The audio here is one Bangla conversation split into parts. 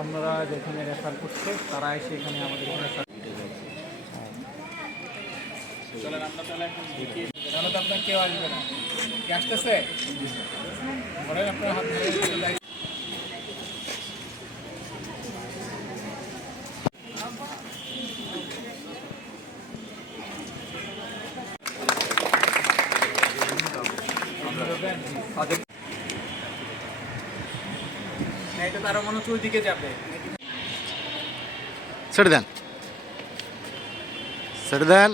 অন্যরা যেখানে রেফার করছে, তারা এসে এখানে আমাদের এখানে আমরা আপনার কেউ আসবে না। কি আসতেছে? আপনার হাত এটা তারা মনে হচ্ছে ওই দিকে যাবে। ছেড়ে দেন। ছেড়ে দেন।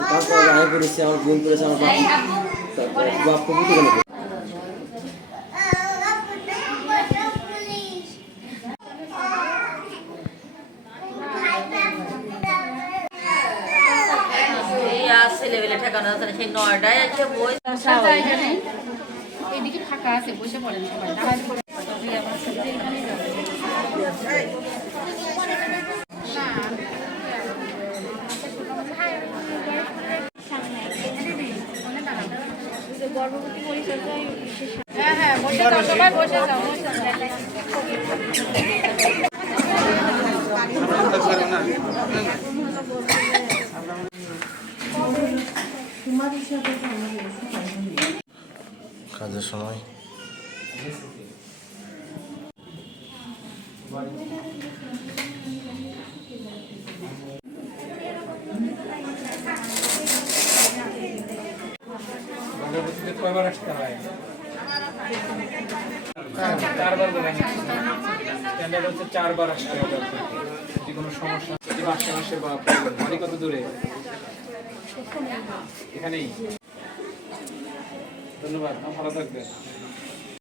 তারপর করেছে আমার ভুল করেছে আমার বাপ বাপ কবুতর ছেলেবেলে ঠেকানো যাচ্ছে না সেই নয়টায় আছে বই জায়গা নেই এদিকে ফাঁকা আছে বসে পড়েন সবাই। যাবে। না হ্যাঁ হ্যাঁ বসে যাও সবাই বসে যাও কাজের সময়। আসতে হয় চারবার আসতে হবে যদি কোনো সমস্যা যদি আসে বা বাড়ি কত দূরে। এখানেই। ধন্যবাদ ভালো থাকবেন।